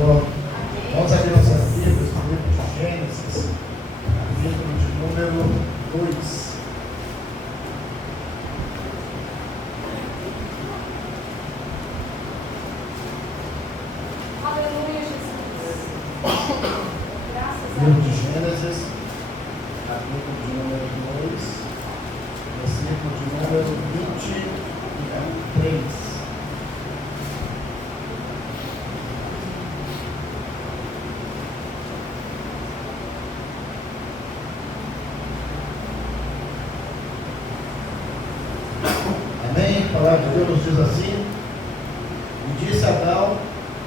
Senhor. Vamos abrir nossas Bíblias no livro de Gênesis, capítulo de número 2. Aleluia, Jesus. Graças a Livro Deus. de Gênesis, capítulo de número 2, versículo de número 23. Amém? A palavra de Deus nos diz assim: e disse Adão: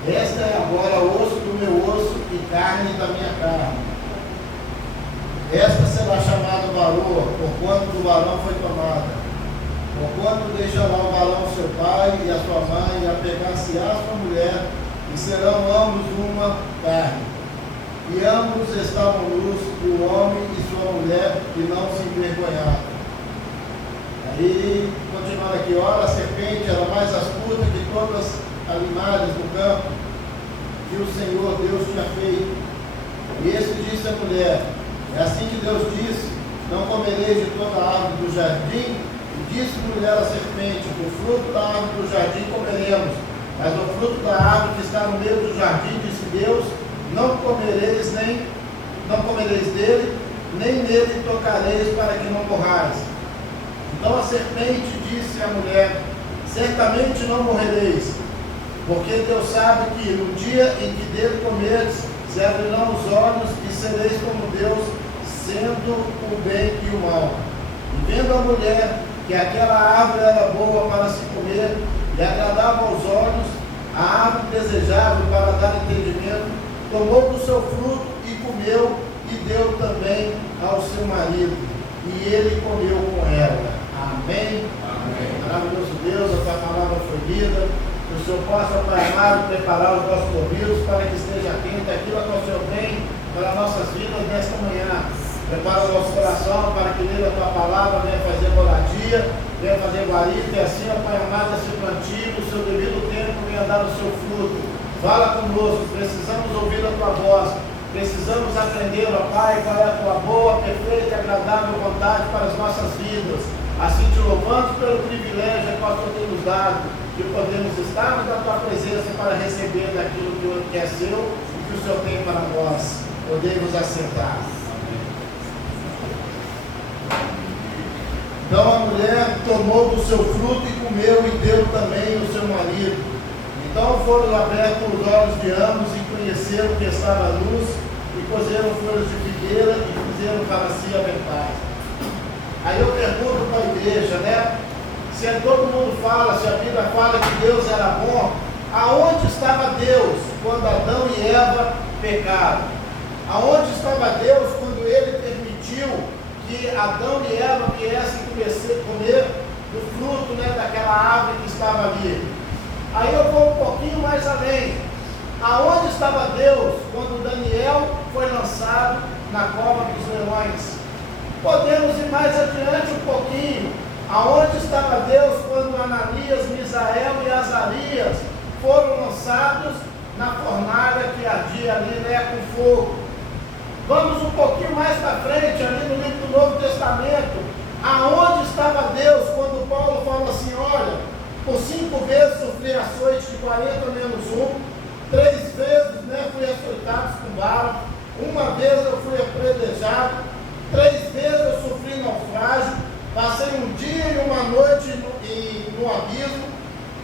esta é agora osso do meu osso e carne da minha carne. Esta será chamada varoa, porquanto do varão foi tomada. Porquanto deixará o varão seu pai e a sua mãe, e apegar-se-á a sua mulher, e serão ambos uma carne. E ambos estavam nus, o homem e sua mulher, e não se envergonharam. Aí, continuando aqui, ora, a serpente era mais astuta que todas as animais do campo que o Senhor Deus tinha feito. E esse disse à mulher: é assim que Deus disse: não comereis de toda a árvore do jardim. E disse a mulher à serpente: do fruto da árvore do jardim comeremos, mas do fruto da árvore que está no meio do jardim, disse Deus, não comereis dele, nem nele tocareis, para que não morrais. Então a serpente disse à mulher: certamente não morrereis, porque Deus sabe que no dia em que dele comerdes, se abrirão os olhos e sereis como Deus, sendo o bem e o mal. E vendo a mulher que aquela árvore era boa para se comer e agradava aos olhos, a árvore desejável para dar entendimento, tomou do seu fruto e comeu, e deu também ao seu marido, e ele comeu com ela. Amém? Amém. Maravilhoso Deus, a tua palavra foi lida. Que o Senhor possa, Pai amado, preparar os nossos ouvidos para que esteja atento àquilo que o Senhor tem para nossas vidas nesta manhã. Prepara o nosso coração para que nele a tua palavra venha fazer moradia, venha fazer guarida, e assim, Pai amado, esse plantio, o seu devido tempo, venha dar o seu fruto. Fala conosco, precisamos ouvir a tua voz. Precisamos aprender, ó Pai, qual é a tua boa, perfeita e agradável vontade para as nossas vidas. Assim te louvamos pelo privilégio que o Senhor tem nos dado, que podemos estar na tua presença para receber daquilo que é seu e que o Senhor tem para nós. Podemos assentar. Então a mulher tomou do seu fruto e comeu, e deu também ao seu marido. Então foram abertos os olhos de ambos e conheceram que estava à luz, e cozeram folhas de figueira e fizeram para si aventais. Aí eu pergunto para a igreja, né? Se todo mundo fala, se a Bíblia fala que Deus era bom, aonde estava Deus quando Adão e Eva pecaram? Aonde estava Deus quando ele permitiu que Adão e Eva viessem comer do fruto, né, daquela árvore que estava ali? Aí eu vou um pouquinho mais além. Aonde estava Deus quando Daniel foi lançado na cova dos leões? Podemos ir mais adiante um pouquinho. Aonde estava Deus quando Ananias, Misael e Azarias foram lançados na fornalha que ardia ali, né, com fogo? Vamos um pouquinho mais para frente, ali no livro do Novo Testamento. Aonde estava Deus quando Paulo falou assim: olha, por 5 vezes sofri açoite de 40 menos 1, 3 vezes, né, fui açoitado com vara, 1 vez eu fui apredejado, 3 vezes eu sofri naufrágio, passei um dia e uma noite no abismo,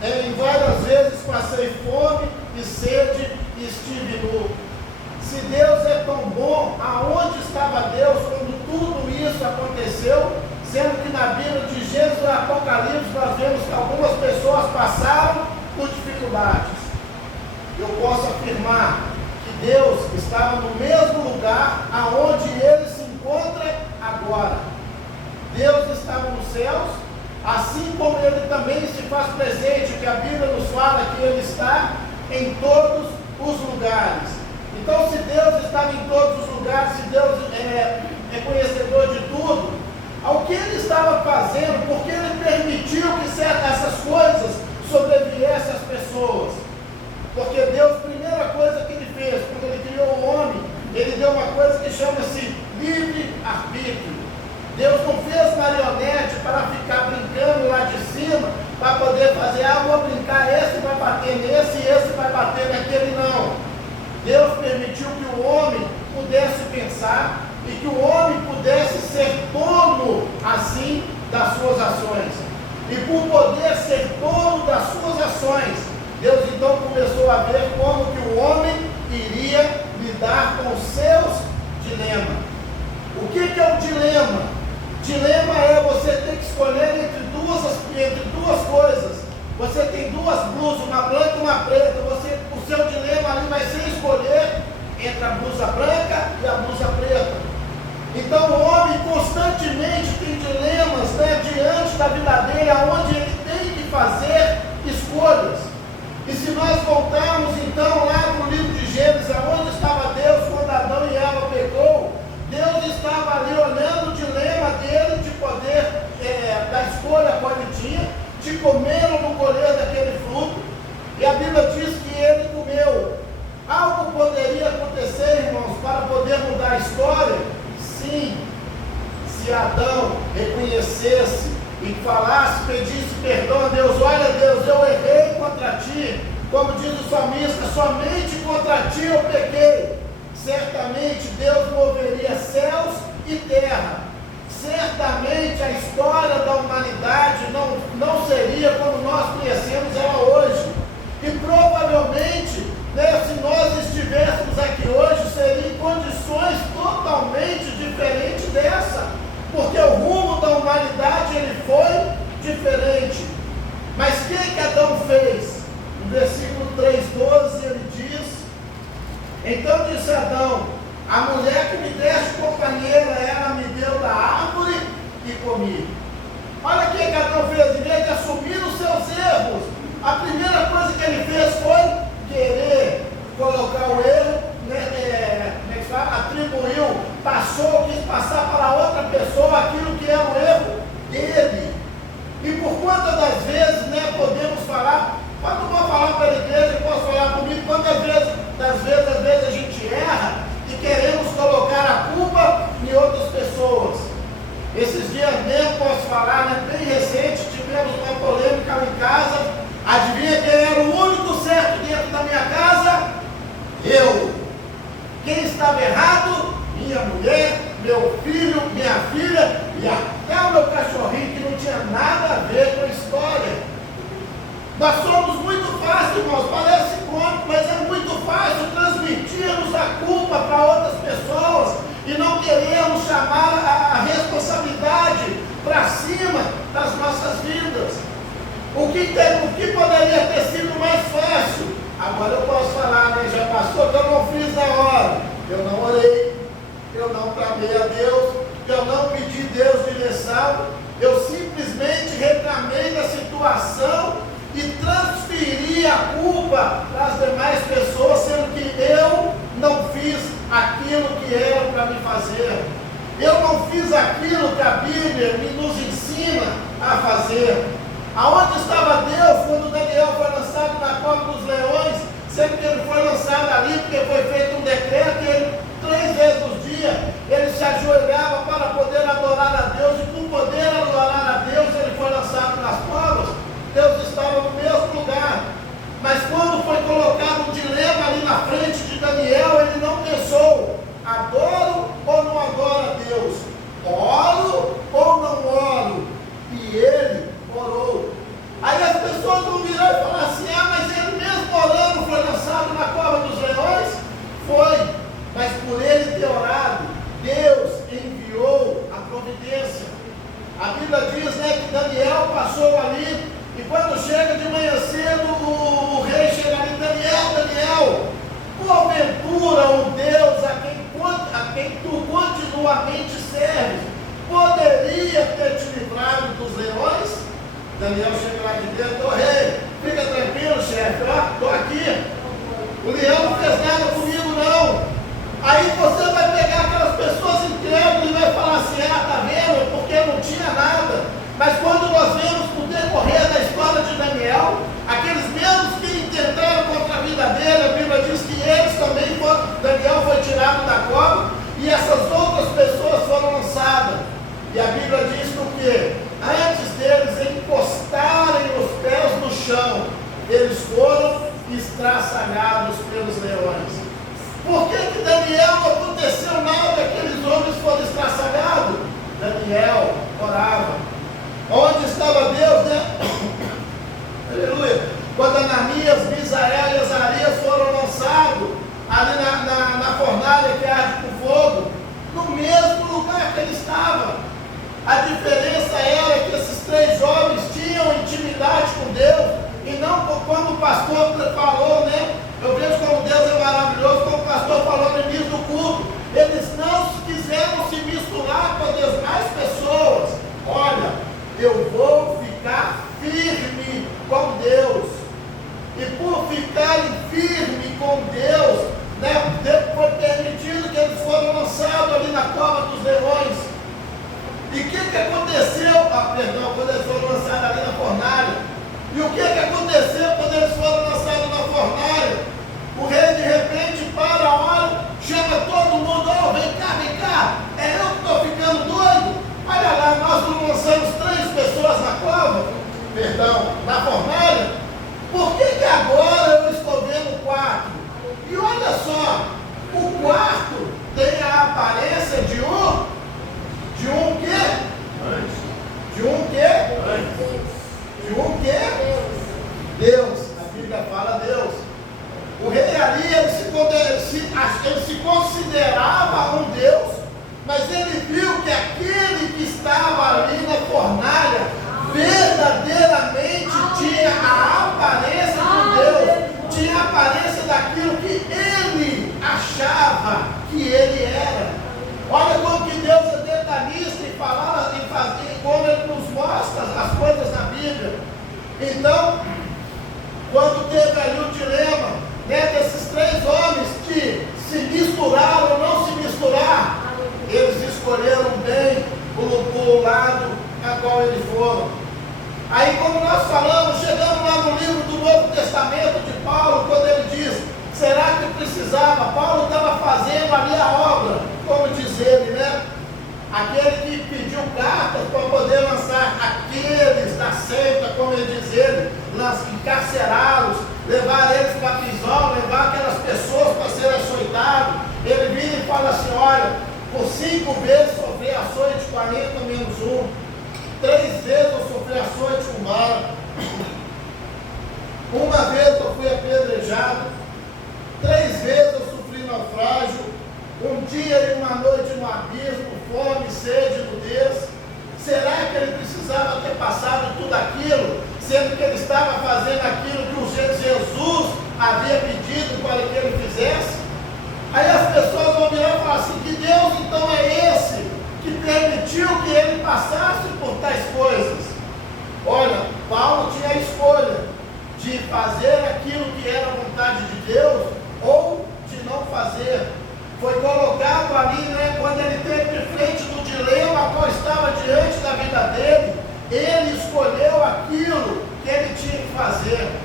em várias vezes passei fome e sede e estive nu. Se Deus é tão bom, aonde estava Deus quando tudo isso aconteceu? Sendo que na Bíblia de Gênesis e Apocalipse nós vemos que algumas pessoas passaram por dificuldades. Eu posso afirmar que Deus estava no mesmo lugar aonde ele se encontra agora. Deus estava nos céus, assim como ele também se faz presente, que a Bíblia nos fala que ele está em todos os lugares. Então, se Deus estava em todos os lugares, se Deus é conhecedor de tudo, ao que ele estava fazendo, porque ele permitiu que essas coisas sobreviessem às pessoas? Porque Deus, primeira coisa que ele chama-se livre-arbítrio. Deus não fez marionete para ficar brincando lá de cima, para poder fazer, vou brincar, esse vai bater nesse, esse vai bater naquele, não. Deus permitiu que o homem pudesse pensar e que o homem pudesse ser dono, assim, das suas ações. E por poder ser dono das suas ações, Deus então começou a ver como que o homem iria lidar com os seus dilemas. O que é o dilema? Dilema é você ter que escolher entre duas coisas. Você tem duas blusas, uma branca e uma preta. O seu dilema ali vai ser escolher entre a blusa branca e a blusa preta. Então o homem constantemente tem dilemas, né, diante da vida dele, onde ele tem que fazer escolhas. E se nós voltarmos então lá no livro de Gênesis, onde estava Deus quando Adão e Eva pecou, Deus estava ali olhando o dilema dele de poder, da escolha qual ele tinha, de comer ou não colher daquele fruto. E a Bíblia diz que ele comeu. Algo poderia acontecer, irmãos, para poder mudar a história? Sim, se Adão reconhecesse e falasse, pedisse perdão a Deus. Olha, Deus, eu errei contra ti. Como diz o salmista, somente contra ti eu pequei. Certamente Deus moveria céus e terra. Certamente a história da humanidade não seria como nós conhecemos ela hoje. E provavelmente, né, se nós estivéssemos aqui hoje, seria em condições totalmente diferentes dessa. Porque o rumo da humanidade ele foi diferente. Mas o que Adão fez? No versículo 3:12 ele diz: então disse Adão, a mulher que me deste companheira, ela me deu da árvore e comi. Olha o que Adão fez, em vez de assumir os seus erros, a primeira coisa que ele fez foi querer colocar o erro, atribuiu, quis passar para outra pessoa aquilo que era o erro dele. E por quantas das vezes, né, podemos falar, quando eu vou falar para a igreja, eu posso falar comigo, quantas vezes, às vezes a gente erra e queremos colocar a culpa em outras pessoas. Esses dias mesmo, posso falar, né, bem recente, tivemos uma polêmica lá em casa. Adivinha quem era o único certo dentro da minha casa? Eu. Quem estava errado? Minha mulher, meu filho, minha filha e até o meu cachorrinho, que não tinha nada a ver com a história. Nós somos muito fáceis, irmãos, parece cômico, mas é muito fácil transmitirmos a culpa para outras pessoas e não queremos chamar a responsabilidade para cima das nossas vidas. O que poderia ter sido mais fácil? Agora eu posso falar, né? Já passou que eu não fiz na hora. Eu não orei, eu não clamei a Deus, eu não pedi Deus direção, eu simplesmente reclamei da situação e transferi a culpa para as demais pessoas, sendo que eu não fiz aquilo que era para me fazer. Eu não fiz aquilo que a Bíblia nos ensina a fazer. Aonde estava Deus quando Daniel foi lançado na cova dos leões, sendo que ele foi lançado ali porque foi feito um decreto e ele, 3 vezes no dia, ele se ajoelhava para poder adorar a Deus, e por poder adorar a Deus, ele foi lançado nas covas. Deus estava no mesmo lugar. Mas quando foi colocado um dilema ali na frente de Daniel, ele não pensou, adoro ou não adoro a Deus? Oro ou não oro? E ele orou. Aí as pessoas vão virar e falar assim, mas ele mesmo orando foi lançado na cova dos leões? Foi, mas por ele ter orado, Deus enviou a providência. A Bíblia diz, né, que Daniel passou ali, e quando chega de manhã cedo, o rei chega ali, Daniel, porventura o Deus a quem tu continuamente serves, poderia ter te livrado dos leões? Daniel chega lá de dentro, rei, fica tranquilo, chefe, estou aqui, o leão não fez nada comigo não. Aí você vai pegar aquelas pessoas incrédulas e vai falar assim, tá vendo, porque não tinha nada. Mas quando nós vemos no decorrer da história de Daniel, aqueles mesmos que intentaram contra a vida dele, a Bíblia diz que eles também Daniel foi tirado da cova, e E essas outras pessoas foram lançadas. E a Bíblia diz que o quê? Antes deles encostarem os pés no chão, eles foram estraçalhados pelos leões. Por que Daniel não aconteceu nada, aqueles homens foram estraçalhados? Daniel orava. Onde estava Deus, né? Aleluia. Quando Ananias, Misael e Azarias foram lançados ali na fornalha que arde com fogo, no mesmo lugar que ele estava. A diferença era que esses três jovens tinham intimidade com Deus, e não como o pastor falou, né? Eu vejo como Deus é maravilhoso, como o pastor falou no início do culto. Eles não quiseram se misturar com as demais pessoas. Olha, eu vou ficar firme com Deus. E por ficarem firme com Deus, né, foi permitido que eles foram lançados ali na cova dos leões. E o que aconteceu? Quando eles foram lançados ali na fornalha. E o que aconteceu quando eles foram lançados na fornalha? O rei de repente para, olha, chama todo mundo, oh, vem cá, é eu que estou ficando doido? Olha lá, nós não lançamos 3 pessoas na fornalha, por que agora eu estou vendo 4? E olha só, o quarto tem a aparência de um quê? De um quê? De um quê? Deus. A Bíblia fala Deus. O rei ali, ele se considerava um Deus, mas ele viu que aquele que estava ali na fornalha verdadeiramente tinha a aparência de Deus, tinha a aparência daquilo que ele achava que ele era. Olha como que Deus é detalhista em falar, em fazer, como ele nos mostra as coisas na Bíblia. Então, quando teve ali o dilema, né, desses 3 homens que se misturaram ou não se misturar, eles escolheram bem o lado a qual eles foram. Aí, como nós falamos, chegamos lá no livro do Novo Testamento de Paulo, quando ele diz, será que precisava? Paulo estava fazendo ali a obra, como diz ele, né? Aquele que pediu cartas para poder lançar aqueles da seita, como ele diz ele, encarcerá-los, levar eles para a prisão, levar aquelas pessoas para serem açoitados. Ele vira e fala assim, olha, por 5 vezes sofri açoite 40 menos 1, 3 vezes eu sofri açoite com vara, 1 vez eu fui apedrejado, 3 vezes eu sofri naufrágio, 1 dia e 1 noite no abismo, fome, sede, nudez. Será que ele precisava ter passado tudo aquilo, sendo que ele estava fazendo aquilo que o Jesus havia pedido para que ele fizesse? Aí as pessoas vão virar e falar assim, que Deus então é esse que permitiu que ele passasse por tais coisas? Olha, Paulo tinha a escolha de fazer aquilo que era a vontade de Deus ou de não fazer. Foi colocado ali, né, quando ele teve de frente do dilema qual estava diante da vida dele, ele escolheu aquilo que ele tinha que fazer.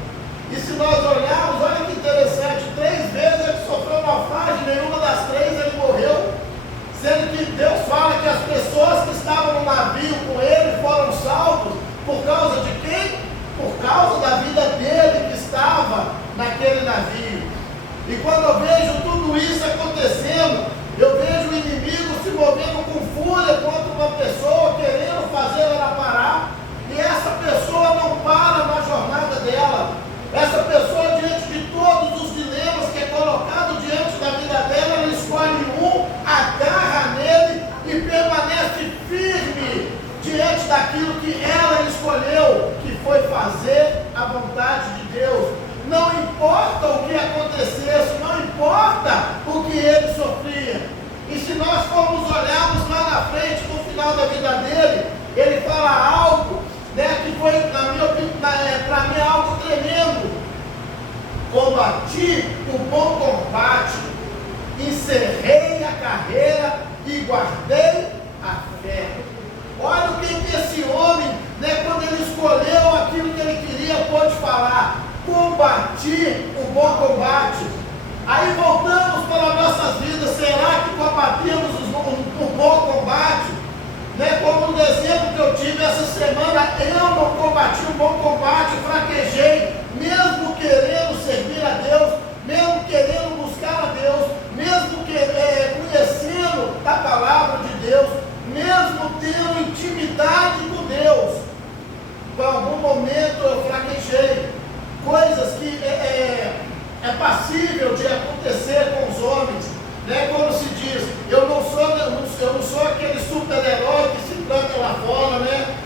E se nós olharmos, olha que interessante, 3 vezes ele sofreu naufrágio, nenhuma das 3 ele morreu, sendo que Deus fala que as pessoas que estavam no navio com ele foram salvos, por causa de quem? Por causa da vida dele que estava naquele navio. E quando eu vejo tudo isso acontecendo, eu vejo o inimigo se movendo com fúria contra uma pessoa, querendo fazer ela parar, e essa pessoa não para na jornada dela. Essa pessoa, diante de todos os dilemas que é colocado diante da vida dela, ela escolhe um, agarra nele e permanece firme diante daquilo que ela escolheu, que foi fazer a vontade de Deus. Não importa o que acontecesse, não importa o que ele sofria. E se nós formos olharmos lá na frente, no final da vida dele, ele fala algo, né, que foi, na minha opinião, para mim, algo tremendo. Combati o bom combate, encerrei a carreira e guardei a fé. Olha o que esse homem, né, quando ele escolheu aquilo que ele queria, pôde falar. Combati o bom combate. Aí voltamos para as nossas vidas. Será que combatemos essa semana eu não combati um bom combate, fraquejei, mesmo querendo servir a Deus, mesmo querendo buscar a Deus, mesmo conhecendo a palavra de Deus, mesmo tendo intimidade com Deus. Em algum momento eu fraquejei. Coisas que é passível de acontecer com os homens, né? Como se diz, eu não sou aquele super-herói que se planta lá fora, né?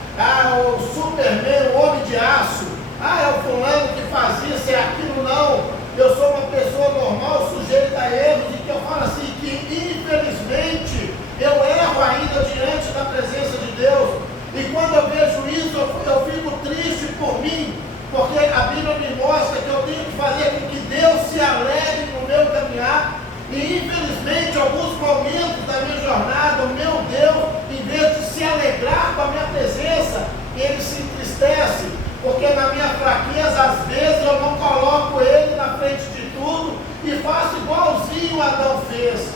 O Superman, o Homem de Aço, é o fulano que faz isso, é aquilo, não. Eu sou uma pessoa normal, sujeita a erros, e que eu falo assim, que infelizmente eu erro ainda diante da presença de Deus, e quando eu vejo isso, eu fico triste por mim, porque a Bíblia me mostra que eu tenho que fazer com que Deus se alegre no meu caminhar, e infelizmente alguns momentos da minha jornada, o meu Deus, em vez de se alegrar com a minha presença, Ele se entristece, porque na minha fraqueza, às vezes eu não coloco Ele na frente de tudo, e faço igualzinho Adão fez.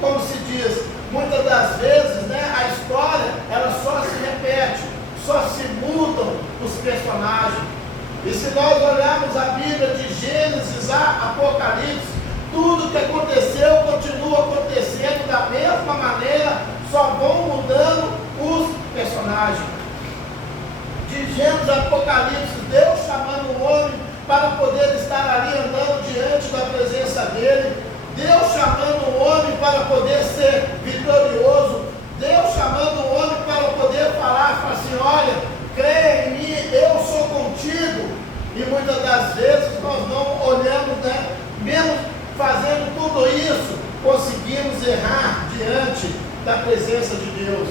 Como se diz, muitas das vezes, né, a história, ela só se repete, só se mudam os personagens. E se nós olharmos a Bíblia de Gênesis a Apocalipse, tudo que aconteceu continua acontecendo da mesma maneira, só vão mudando os personagens. De Gênesis a Apocalipse, Deus chamando o homem para poder estar ali andando diante da presença dele, Deus chamando o homem para poder ser vitorioso, Deus chamando o homem para poder falar assim, olha, creia em mim, eu sou contigo. E muitas das vezes nós não olhamos, né? Mesmo fazendo tudo isso, conseguimos errar diante da presença de Deus.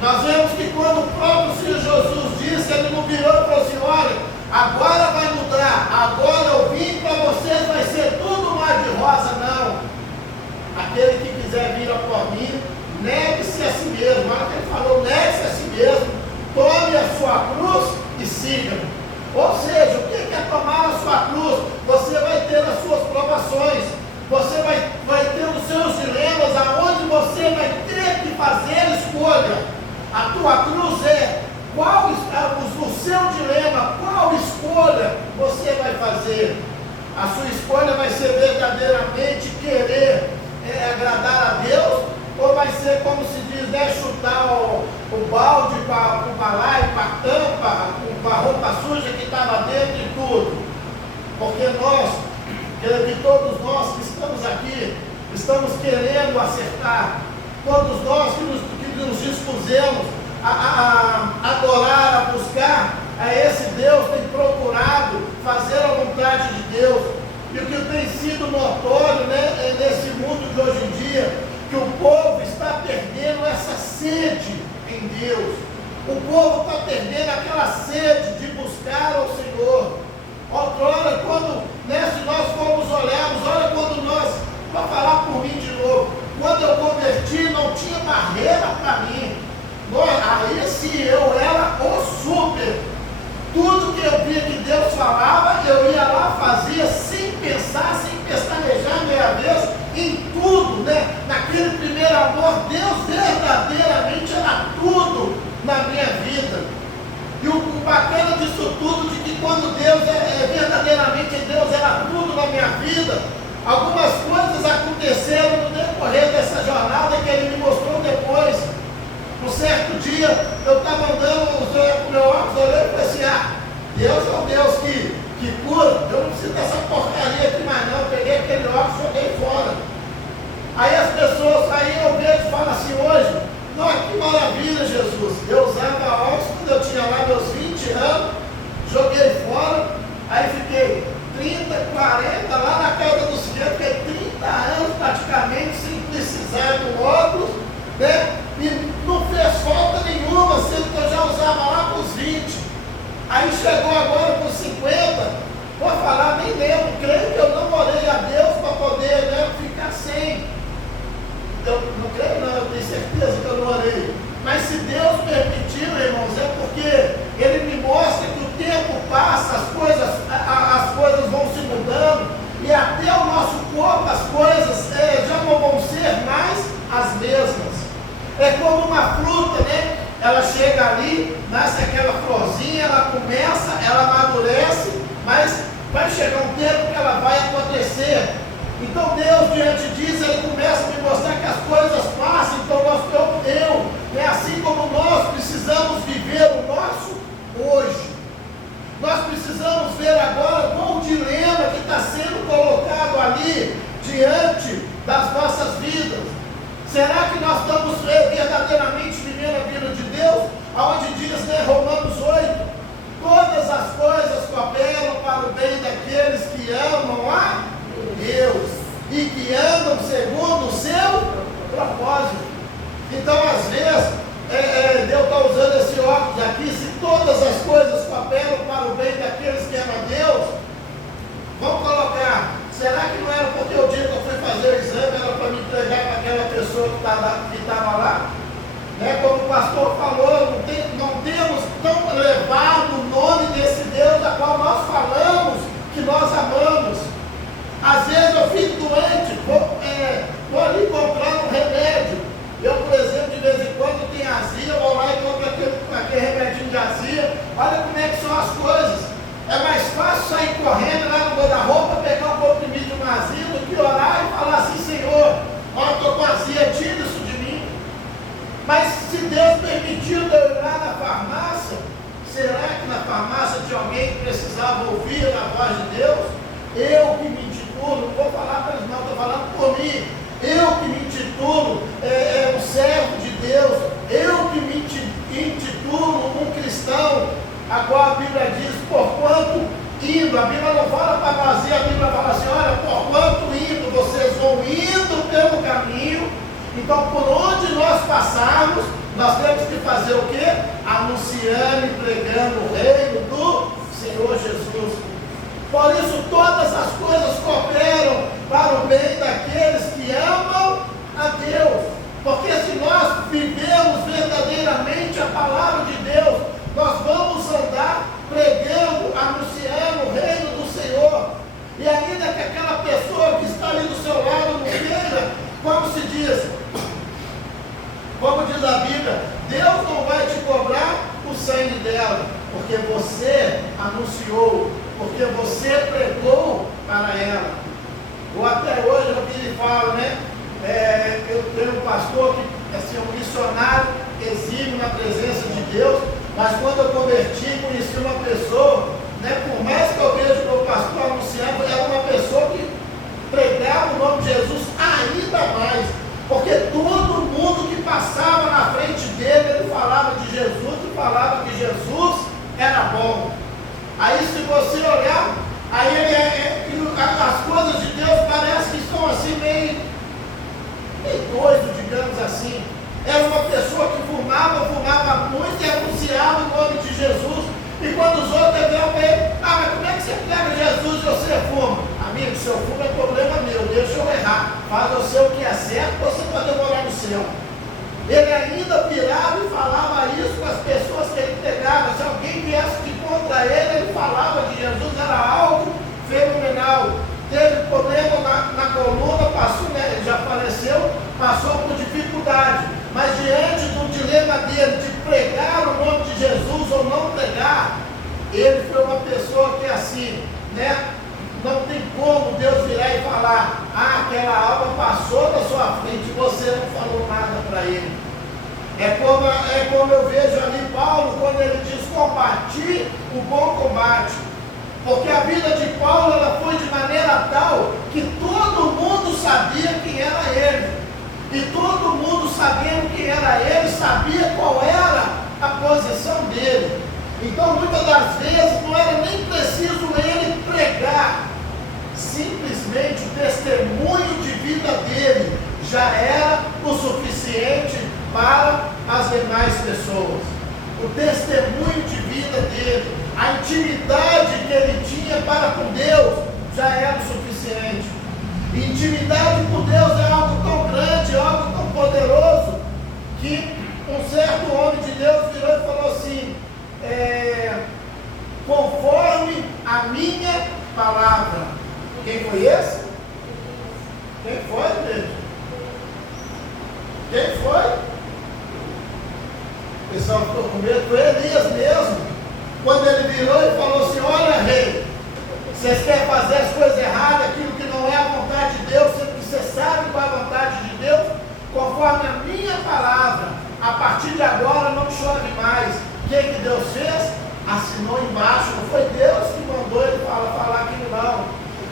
Nós vemos que quando o próprio Senhor Jesus disse, Ele não virou e falou assim, olha, agora vai mudar, agora eu vim para vocês, vai ser tudo mais de rosa, não. Aquele que quiser vir após mim, negue-se a si mesmo. Olha que Ele falou, negue-se a si mesmo, tome a sua cruz e siga-me. Ou seja, o que é tomar a sua cruz? Você vai ter as suas provações, você vai ter os seus dilemas, aonde você vai ter que fazer escolha. A tua cruz é qual o seu dilema, qual escolha você vai fazer. A sua escolha vai ser verdadeiramente querer agradar a Deus, ou vai ser, como se diz, né, chutar o balde para o balaio, para a tampa, com a roupa suja que estava dentro e tudo. Porque nós, que todos nós que estamos aqui, estamos querendo acertar. Todos nós que nos dispusemos a adorar, a buscar a esse Deus, tem procurado fazer a vontade de Deus. E o que tem sido notório, né, nesse mundo de hoje em dia, que o povo está perdendo essa sede em Deus. O povo está perdendo aquela sede de buscar ao Senhor. Outrora, quando, né, se nós formos olharmos, olha quando nós, para falar por mim de novo, quando eu converti, não tinha barreira para mim. Aí sim, eu era o super. Tudo que eu via que Deus falava, eu ia lá, fazia, sem pensar, sem pestanejar meia vez, em tudo, né? Naquele primeiro amor, Deus verdadeiramente era tudo na minha vida. E o bacana disso tudo, de que quando Deus verdadeiramente Deus era tudo na minha vida, algumas coisas aconteceram no decorrer dessa jornada que Ele me mostrou depois. Um certo dia, eu estava andando com meu óculos, olhei e falei assim, Deus é um Deus que cura, eu não preciso dessa porcaria aqui mais não. Eu peguei aquele óculos e joguei fora. Aí as pessoas, aí eu vejo e falo assim hoje, não, que maravilha, Jesus, eu usava óculos quando eu tinha lá meus 20 anos, joguei fora, aí fiquei 30, 40, lá na casa dos filhos, fiquei 30 anos praticamente sem precisar do óculos, né? E não fez falta nenhuma, sendo que eu já usava lá com os 20. Aí chegou agora com 50, vou falar, nem lembro, creio que eu não orei a Deus para poder, né, ficar sem. Eu não creio não, eu tenho certeza que eu não orei. Mas se Deus permitiu, irmãos, é porque Ele me mostra que o tempo passa, as coisas vão se mudando, e até o nosso corpo, as coisas já não vão ser mais as mesmas. É como uma fruta, né? ela chega ali, nasce aquela florzinha, ela começa, ela amadurece, mas vai chegar um tempo que ela vai acontecer. Então Deus, diante disso, Ele começa a me mostrar que as coisas passam. Então é assim como nós precisamos viver o nosso hoje. Nós precisamos ver agora qual o dilema que está sendo colocado ali diante das nossas vidas. Será que nós estamos verdadeiramente vivendo a vida de Deus? Aonde diz, Romanos 8, todas as coisas cooperam para o bem daqueles que amam a Deus e que andam segundo o seu propósito. Então, às vezes, Deus está usando esse óculos aqui. Se todas as coisas cooperam para o bem daqueles que amam a Deus, vamos colocar, será que não era porque o dia que eu fui fazer o exame era para me entregar para aquela pessoa que estava lá? Como o pastor falou, não temos tão elevado o nome desse Deus a qual nós falamos que nós amamos. Às vezes eu fico doente, vou ali comprar um remédio. Eu, por exemplo, de vez em quando tenho azia, vou lá e compro aquele remedinho de azia. Olha como é que são as coisas. É mais fácil sair correndo lá no guarda-roupa, pegar um comprimido de uma azia, do que orar e falar assim, Senhor, olha, estou com azia, tira isso de mim. Mas se Deus permitiu eu ir lá na farmácia, será que na farmácia de alguém que precisava ouvir a voz de Deus? Eu que me intitulo, não vou falar para eles não, estou falando por mim. Eu que me intitulo um servo de Deus, eu que me intitulo um cristão, a qual a Bíblia diz, porquanto indo, a Bíblia não fala para vazia, a Bíblia fala assim, olha, porquanto indo, vocês vão indo pelo caminho, então por onde nós passarmos, nós temos que fazer o quê? Anunciando e pregando o reino do Senhor Jesus. Por isso todas as coisas cooperam para o bem daqueles que amam a Deus. Porque se nós vivemos verdadeiramente a palavra de Deus, nós vamos andar pregando, anunciando o reino do Senhor. E ainda que aquela pessoa que está ali do seu lado não queira, como se diz, como diz a Bíblia, Deus não vai te cobrar o sangue dela, porque você anunciou, porque você pregou para ela. Ou até hoje eu vi e falo, eu tenho um pastor que é um missionário exímio na presença de Deus, mas quando eu converti, conheci uma pessoa, por mais que eu veja o meu pastor anunciando, era uma pessoa que pregava o nome de Jesus ainda mais, porque todo mundo que passava na frente dele, ele falava de Jesus e falava que Jesus era bom. Aí se você olhar, as coisas de Deus parecem que estão assim meio doido, digamos assim. Era uma pessoa que fumava muito e anunciava o nome de Jesus. E quando os outros viram para ele, mas como é que você prega Jesus e você fuma? Amigo, seu fumo é problema meu, deixa eu errar. Faz o seu que é certo, você pode demorar no céu. Ele ainda virava e falava isso com as pessoas que ele pegava. Se alguém viesse de contra ele, ele falava de Jesus, era algo fenomenal. Teve problema na coluna, ele já faleceu, passou por dificuldade. Mas diante do dilema dele de pregar o nome de Jesus ou não pregar, ele foi uma pessoa que assim, não tem como Deus virar e falar, aquela alma passou na sua frente e você não falou nada para ele. É como eu vejo ali Paulo, quando ele diz, combati o bom combate. Porque a vida de Paulo, ela foi de maneira tal, que todo mundo sabia quem era ele. E todo mundo sabendo quem era ele, sabia qual era a posição dele. Então, muitas das vezes, não era nem preciso ele pregar. Simplesmente o testemunho de vida dele já era o suficiente para as demais pessoas. O testemunho de vida dele, a intimidade que ele tinha para com Deus já era o suficiente. E intimidade com Deus é algo tão grande, algo tão poderoso, que um certo homem de Deus virou e falou assim, conforme a minha palavra. Quem foi esse? Quem foi, gente? Quem foi? Eles Saul ficou com medo, foi Elias mesmo, quando ele virou e falou assim: olha, rei, vocês querem fazer as coisas erradas, aquilo que não é a vontade de Deus, sendo que você sabe qual é a vontade de Deus, conforme a minha palavra, a partir de agora não chore mais. O que Deus fez? Assinou embaixo. Não foi Deus que mandou ele falar aquilo não,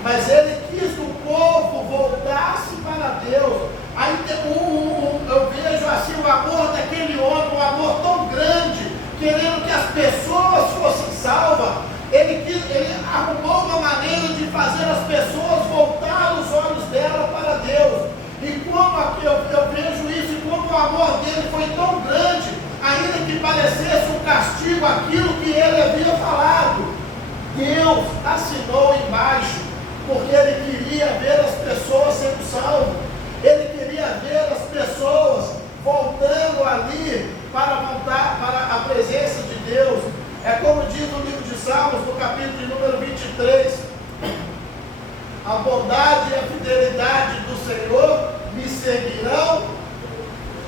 mas ele quis que o povo voltasse para Deus. Aí eu vejo assim o amor daquele homem, um amor tão grande, querendo que as pessoas fossem salvas. Ele arrumou uma maneira de fazer as pessoas voltar os olhos dela para Deus. E como aqui eu vejo isso, e como o amor dele foi tão grande, ainda que parecesse um castigo aquilo que ele havia falado, Deus assinou embaixo, porque ele queria ver as pessoas sendo salvas. Ele queria ver as pessoas voltando ali para voltar para a presença de Deus. É como diz no livro de Salmos, no capítulo de número 23, a bondade e a fidelidade do Senhor me seguirão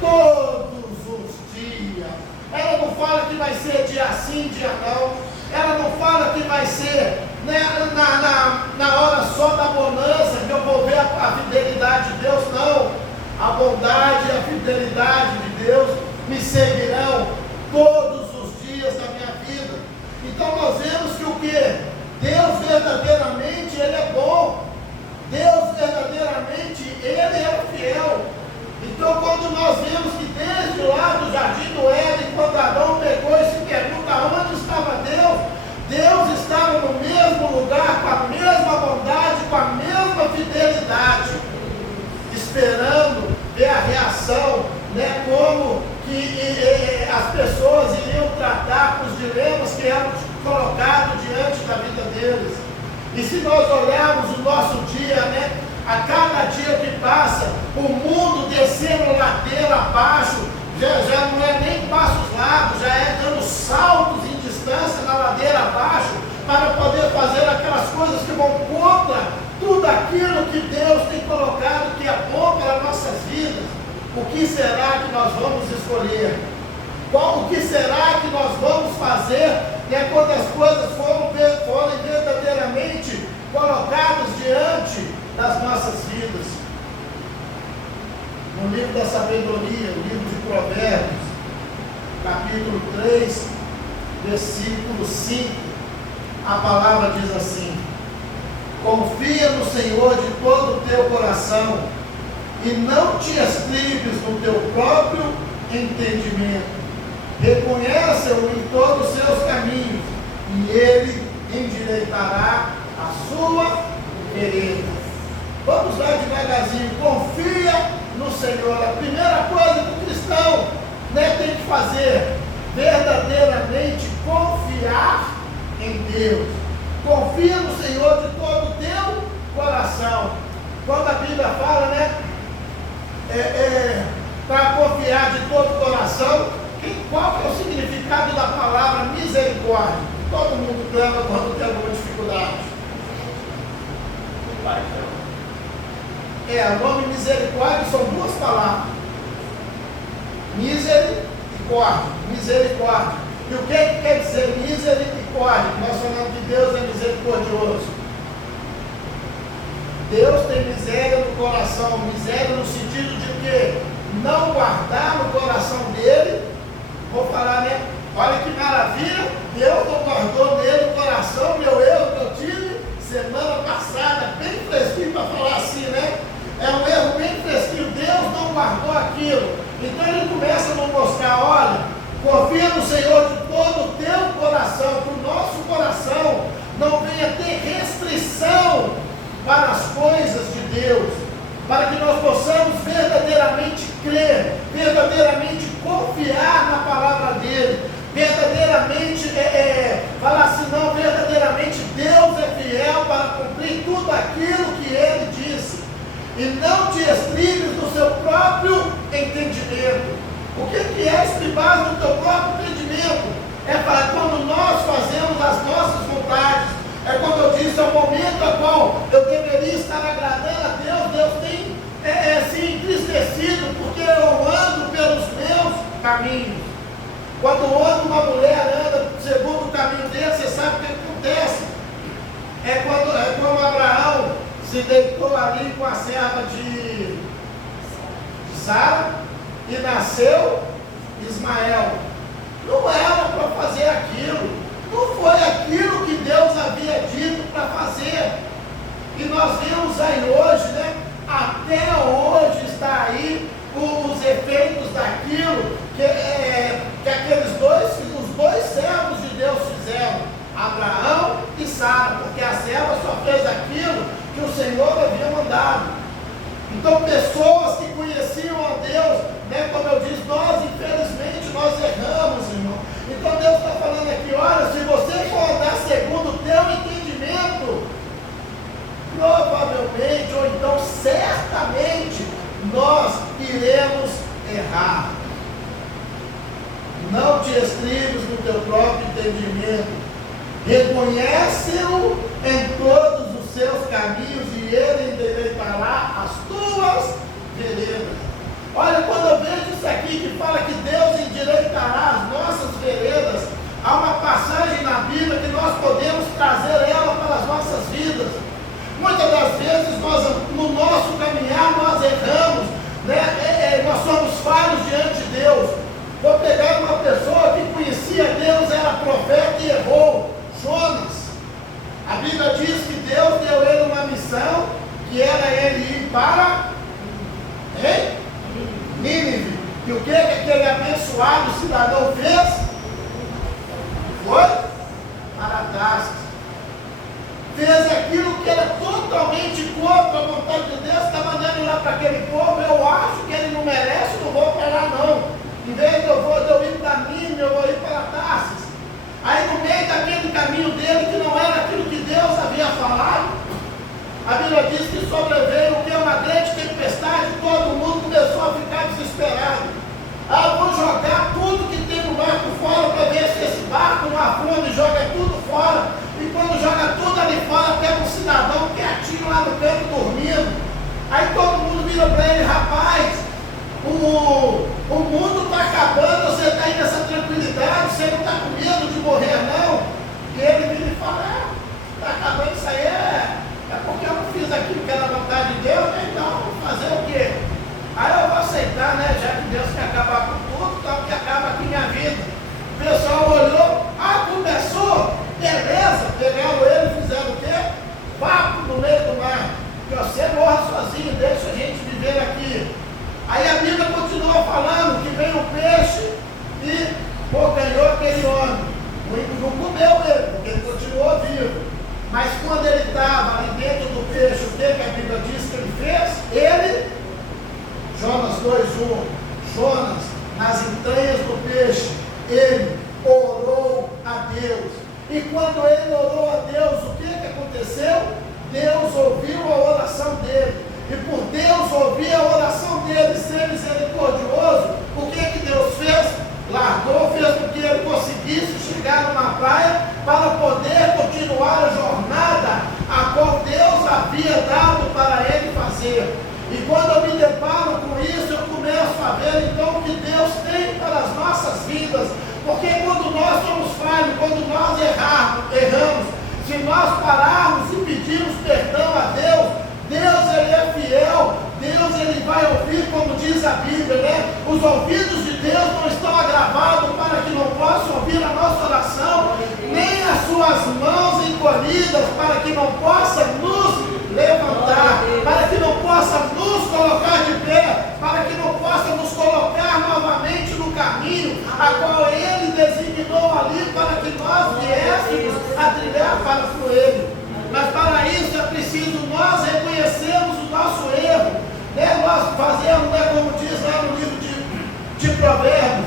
todos os dias. Ela não fala que vai ser dia sim, dia não. Ela não fala que vai ser na hora só da bonança que eu vou ver a fidelidade de Deus, não. A bondade e a fidelidade de Deus me seguirão todos os dias da minha vida. Então nós vemos que o que? Deus verdadeiramente, Ele é bom. Deus verdadeiramente, Ele é fiel. Então quando nós vemos que desde lá do jardim do Éden, quando Adão pegou e se pergunta onde estava Deus, Deus estava no mesmo lugar, com a mesma bondade, com a mesma fidelidade, esperando ver a reação, né, como que as pessoas iriam tratar com os dilemas que eram colocados diante da vida deles. E se nós olharmos o nosso dia, né, a cada dia que passa, o mundo descendo ladeira abaixo, já não é nem passos largos, já é dando saltos em distância na ladeira abaixo, para poder fazer aquelas coisas que vão contra tudo aquilo que Deus tem colocado, que é bom para nossas vidas. O que será que nós vamos escolher? O que será que nós vamos fazer, né, quando as coisas forem verdadeiramente colocadas diante das nossas vidas? No livro da sabedoria, no livro de Provérbios, capítulo 3, versículo 5, a palavra diz assim: confia no Senhor de todo o teu coração e não te estribes no teu próprio entendimento. Reconhece-o em todos os seus caminhos e ele endireitará a sua vereda. Vamos lá devagarzinho. Confia no Senhor. A primeira coisa que o cristão, né, tem que fazer, verdadeiramente confiar em Deus. Confia no Senhor de todo o teu coração. Quando a Bíblia fala, né, para confiar de todo o coração, qual que é o significado da palavra misericórdia? Todo mundo clama quando tem alguma dificuldade. O nome misericórdia são duas palavras: misericórdia, misericórdia. E o que quer dizer misericórdia? Nós falamos que Deus é misericordioso. Deus tem miséria no coração, miséria no sentido de que não guardar no coração dele. Vou falar, né? Olha que maravilha, Deus não guardou nele o coração, meu erro que eu tive semana passada, bem fresquinho para falar assim, né? É um erro bem fresquinho, Deus não guardou aquilo. Então ele começa a nos mostrar: olha, confia no Senhor de todo o teu coração, que o nosso coração não venha ter restrição para as coisas de Deus, para que nós possamos verdadeiramente crer, verdadeiramente confiar na palavra dele, verdadeiramente falar assim: não, verdadeiramente Deus é fiel para cumprir tudo aquilo que ele disse. E não te estribes no seu próprio entendimento. O que é estribar no teu próprio entendimento? É para quando nós fazemos as nossas vontades. É quando eu disse: ao momento ao qual eu deveria estar agradando a Deus, Deus tem se entristecido porque eu ando pelos meus caminhos. Quando se deitou ali com a serva de Sara e nasceu Ismael. Não era para fazer aquilo, não foi aquilo que Deus havia dito para fazer. E nós vimos aí hoje, né? Até hoje está aí os efeitos daquilo que aqueles os dois servos de Deus fizeram, Abraão e Sara, porque a serva só fez aquilo que o Senhor havia mandado. Então pessoas que conheciam a Deus, né, como eu disse, nós infelizmente nós erramos, irmão. Então Deus está falando aqui, olha, se você for andar segundo o teu entendimento, provavelmente, ou então certamente, nós iremos errar. Não te estribes no teu próprio entendimento, reconhece-o em todos os seus caminhos e ele endireitará as tuas veredas. Olha, quando eu vejo isso aqui que fala que Deus endireitará as nossas veredas, há uma passagem na Bíblia que nós podemos trazer ela para as nossas vidas. Muitas das vezes nós, no nosso caminhar, nós erramos, né? Nós somos falhos diante de Deus. Vou pegar uma pessoa que conhecia Deus, era profeta e errou, Jonas. A Bíblia diz que Deus deu ele uma missão, que era ele ir para Nínive. E o que aquele abençoado cidadão fez? Foi para Tarsis. Fez aquilo que era totalmente contra a vontade de Deus, está mandando lá para aquele povo. Eu acho que ele não merece, não vou para lá não. Em vez de eu ir para Nínive, eu vou ir para Tarsis. Aí no meio daquele caminho dele, que não era aquilo que Deus havia falado, a Bíblia diz que sobreveio uma grande tempestade, todo mundo começou a ficar desesperado. Vou jogar tudo que tem no barco fora para ver se esse barco não afunda, e joga tudo fora. E quando joga tudo ali fora, pega um cidadão quietinho lá no canto dormindo. Aí todo mundo vira para ele, rapaz, o mundo está acabando, você está aí nessa tranquilidade, você não está com medo de morrer não? E ele vira e fala, está acabando isso aí, é porque eu não fiz aquilo que era a vontade de Deus, né? Então fazer o quê? Aí eu vou aceitar, né? Já que Deus quer acabar com tudo, então que acaba aqui minha vida. O pessoal olhou, começou, beleza, pegaram ele e fizeram o quê? Papo no meio do mar, que você morra sozinho, deixa a gente viver aqui. Aí a Bíblia continua falando que veio um peixe e ganhou aquele homem. Não comeu ele, porque ele continuou vivo. Mas quando ele estava ali dentro do peixe, o que a Bíblia diz que ele fez? Ele, Jonas 2:1, Jonas, nas entranhas do peixe, ele orou a Deus. E quando ele orou a Deus, o que aconteceu? Deus ouviu a oração dele. E por Deus ouvir a oração dele, ser misericordioso, o que Deus fez? Largou, fez com que ele conseguisse chegar numa praia para poder continuar a jornada a qual Deus havia dado para ele fazer. E quando eu me deparo com isso, eu começo a ver então o que Deus tem para as nossas vidas. Porque quando nós somos falhos, quando nós erramos, se nós pararmos e pedirmos perdão a Deus, Deus ele é fiel, Deus ele vai ouvir, como diz a Bíblia, né? Os ouvidos de Deus não estão agravados para que não possam ouvir a nossa oração, nem as suas mãos encolhidas para que não possa nos levantar, para que não possa nos colocar de pé, para que não possa nos colocar novamente no caminho a qual ele designou ali para que nós viéssemos a trilhar para com ele. Mas para isso é preciso nós reconhecermos o nosso erro, né? Nós fazemos, né, como diz lá no livro de Provérbios,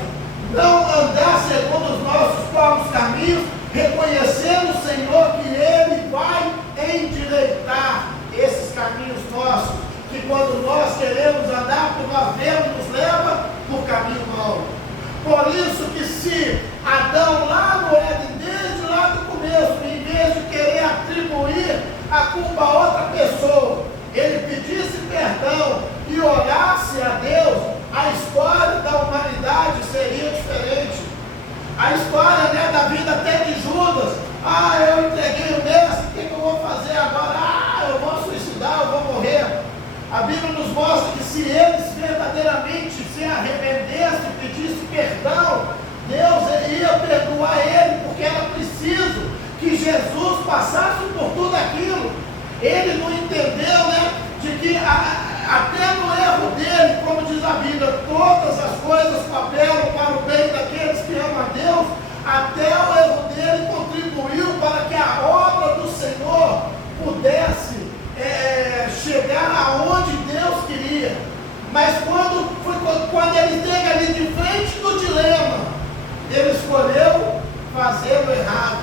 não andar segundo os nossos próprios caminhos, reconhecendo o Senhor que Ele vai endireitar esses caminhos nossos, que quando nós queremos andar por nós mesmos, nos leva por caminho mau. Por isso que se Adão lá no Éden, desde lá do começo, em vez de querer atribuir a culpa a outra pessoa, ele pedisse perdão e orasse a Deus, a história da humanidade seria diferente. A história, né, da vida até de Judas, eu entreguei o mestre, o que eu vou fazer agora? Eu vou suicidar, eu vou morrer. A Bíblia nos mostra que se eles verdadeiramente se arrependessem, pedissem perdão, Deus iria perdoar ele, porque era preciso que Jesus passasse por tudo aquilo. Ele não entendeu, né, de que até no erro dele, como diz a Bíblia, todas as coisas cooperam para o bem daqueles que amam a Deus. Até o erro dele contribuiu para que a obra do Senhor pudesse chegar aonde Deus queria. Mas quando ele esteve ali de frente do dilema, ele escolheu fazer o errado.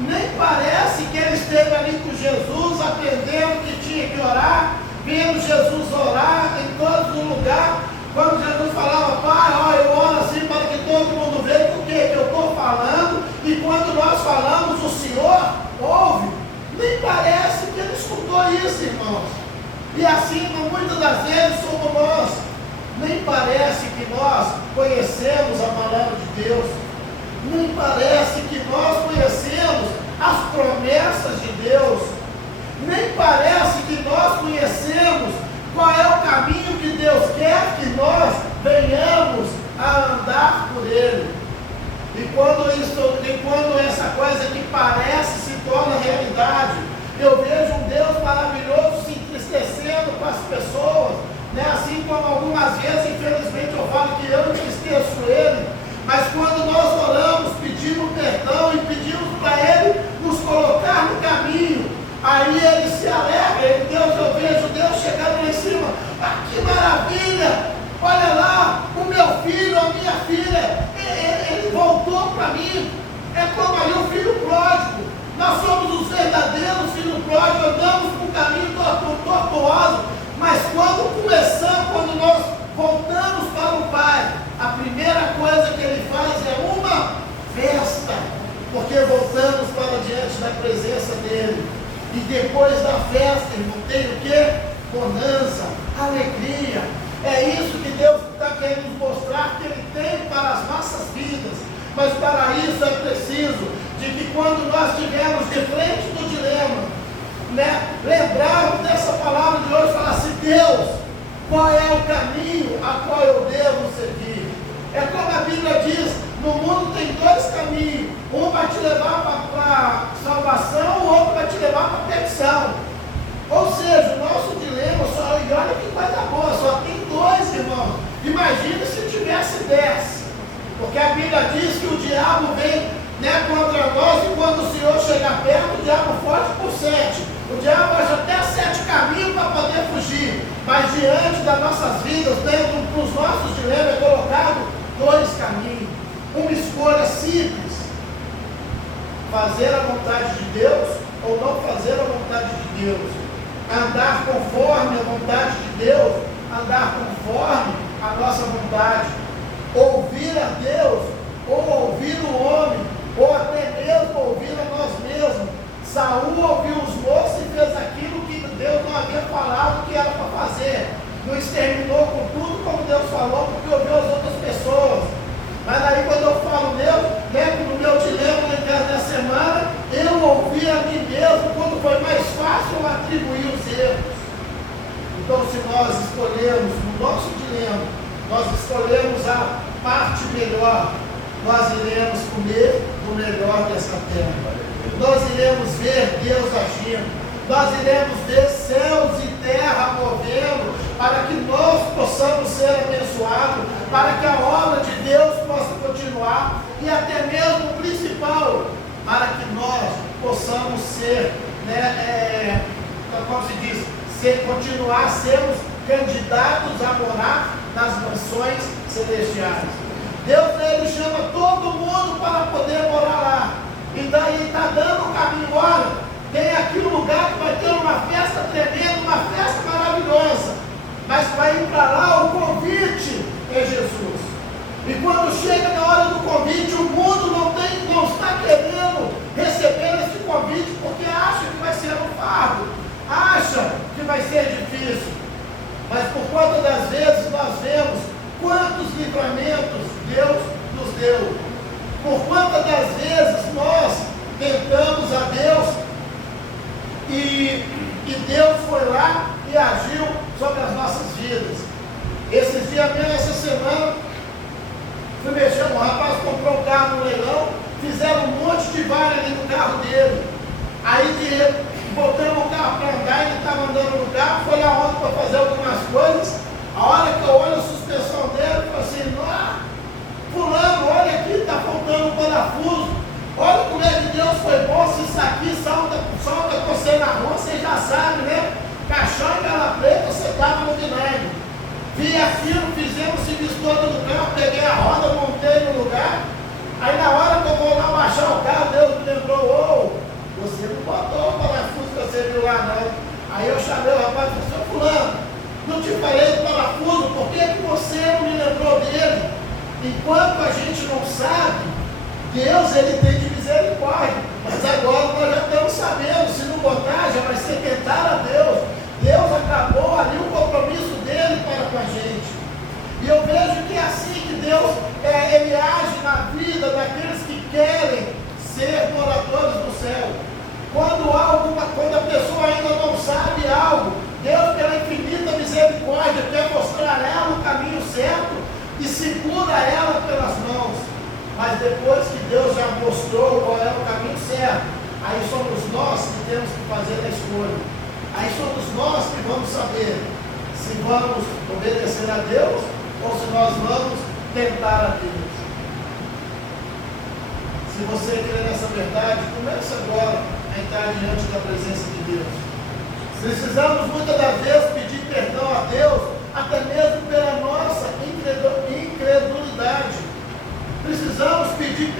Nem parece que ele esteve ali com Jesus, aprendendo que tinha que orar, vendo Jesus orar em todos os lugares. Quando Jesus falava, Pai, eu oro assim para que todo mundo veja o que eu estou falando, e quando nós falamos, o Senhor ouve. Nem parece que ele escutou isso, irmãos. E assim, muitas das vezes, somos nós. Nem parece que nós conhecemos a palavra de Deus. Nem parece que nós conhecemos as promessas de Deus. Nem parece que nós conhecemos qual é o caminho que Deus quer que nós venhamos a andar por Ele. E quando essa coisa que parece se torna realidade, eu vejo um Deus maravilhoso se entristecendo com as pessoas, né? Assim como algumas vezes, infelizmente, eu falo que eu entristeço Ele, mas quando nós oramos, pedimos perdão e pedimos para Ele nos colocar no caminho, aí Ele se alegra. Deus, eu vejo Deus chegando lá em cima, que maravilha, olha lá, o meu filho, a minha filha, ele voltou para mim. É como aí o filho pródigo. Nós somos os verdadeiros filhos pródigos, andamos por um caminho tortuoso, mas quando nós voltamos para o Pai, a primeira coisa que Ele faz é uma festa, porque voltamos para diante da presença dEle. E depois da festa, irmão, tem o quê? Bonança, alegria. É isso que Deus está querendo nos mostrar que Ele tem para as nossas vidas. Mas para isso é preciso de que quando nós estivermos de frente do dilema, né, lembrarmos dessa palavra de hoje e falar assim, Deus, qual é o caminho a qual eu devo seguir? É como a Bíblia diz, no mundo tem dois caminhos, um vai te levar para salvação, o outro vai te levar para perdição. Ou seja, o nosso dilema, e olha que coisa boa, só tem dois, irmãos. Imagina se tivesse 10. Porque a Bíblia diz que o diabo vem, né, contra nós, e quando o Senhor chegar perto, o diabo foge por 7. O diabo acha até 7 caminhos para poder fugir. Mas diante das nossas vidas, dentro dos nossos dilemas, é colocado 2 caminhos. Uma escolha simples: fazer a vontade de Deus ou não fazer a vontade de Deus. Andar conforme a vontade de Deus, andar conforme a nossa vontade. Ouvir a Deus, ou ouvir o homem, ou até mesmo ouvir a nós mesmos. Saul ouviu os moços e fez aquilo que Deus não havia falado que era para fazer. Não exterminou com tudo como Deus falou, porque ouviu as outras pessoas. Mas aí quando eu falo Deus, lembro do meu dilema na casa da semana, eu ouvi a mim mesmo, quando foi mais fácil eu atribuir os erros. Então se nós escolhermos no nosso dilema, nós escolhemos a parte melhor, nós iremos comer do melhor dessa terra. Nós iremos ver Deus agindo. Nós iremos ver céus e terra movendo, para que nós possamos ser abençoados, para que a obra de Deus possa continuar, e até mesmo o principal, para que nós possamos ser, né, como se diz, continuar a sermos candidatos a morar nas mansões celestiais. Deus, Ele chama todo mundo para poder morar lá. E daí está dando um caminho. Olha, tem aqui um lugar que vai ter uma festa tremenda, uma festa maravilhosa. Mas para ir para lá, o convite é Jesus. E quando chega na hora do convite, o mundo não está querendo receber esse convite, porque acha que vai ser um fardo, acha que vai ser difícil. Mas por conta das vezes nós vemos quantos livramentos Deus nos deu. Por conta das vezes nós tentamos a Deus e que Deus foi lá e agiu sobre as nossas vidas. Esses dias mesmo, essa semana, fui mexer, um rapaz comprou um carro no leilão, fizeram um monte de vara ali no carro dele. Aí botamos o carro para andar, ele estava andando no carro, foi lá ontem para fazer algumas coisas. A hora que eu olho a suspensão dele, eu falo assim, fulano, olha aqui, está faltando um parafuso. Olha como é que Deus foi bom, se isso aqui solta com você na rua, você já sabe, né? Caixão e cala preta, você estava no vinagre. Vi aquilo, fizemos o serviço todo no carro, peguei a roda, montei no lugar. Aí na hora que eu vou lá baixar o carro, Deus me lembrou, você não botou o parafuso que você viu lá não. Aí eu chamei o rapaz e falei, seu fulano, não te falei do parafuso, por que você não me lembrou dele? Enquanto a gente não sabe, Deus ele tem de misericórdia, mas agora nós já estamos sabendo, se não botar já vai ser tentar a Deus. Deus acabou ali o compromisso dele para com a gente. E eu vejo que é assim que Deus ele age na vida daqueles que querem ser moradores do céu. Quando a pessoa ainda não sabe algo, Deus pela infinita misericórdia quer mostrar a ela o caminho certo e segura ela pelas mãos. Mas depois que Deus já mostrou qual é o caminho certo, aí somos nós que temos que fazer a escolha. Aí somos nós que vamos saber se vamos obedecer a Deus ou se nós vamos tentar a Deus. Se você crê nessa verdade, comece agora a entrar diante da presença de Deus. Precisamos muitas das vezes pedir perdão a Deus, até mesmo pela nossa incredulidade. Precisamos pedir